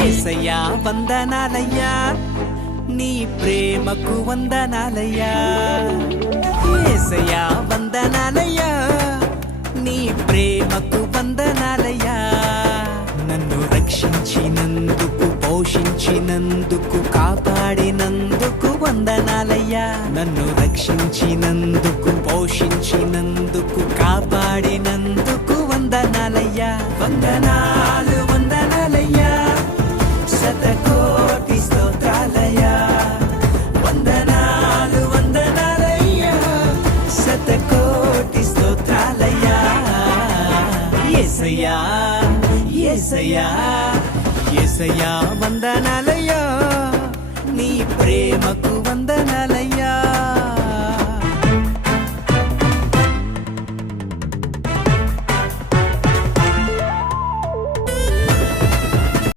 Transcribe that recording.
యేసయ్యా వందనాలయ్యా నీ ప్రేమకు వందనాలయ్యా యేసయ్యా వందనాలయ్యా నీ ప్రేమకు వందనాలయ్యా నన్ను రక్షించినందుకు పోషించినందుకు కాపాడినందుకు వందనాలయ్యా నన్ను రక్షించినందుకు పోషించినందుకు కాపాడినందుకు వందనాలయ్యా వందనాలు వందనాలయ్యా శతకోటి స్తోత్రాలయ్యా వందనాలు వందనాలయ్యా శతకోటి స్తోత్రాలయ్యా యేసయ్యా యేసయ్యా యేసయ్యా వందనాలయ్యా నీ ప్రేమకు వందనాలయ్యా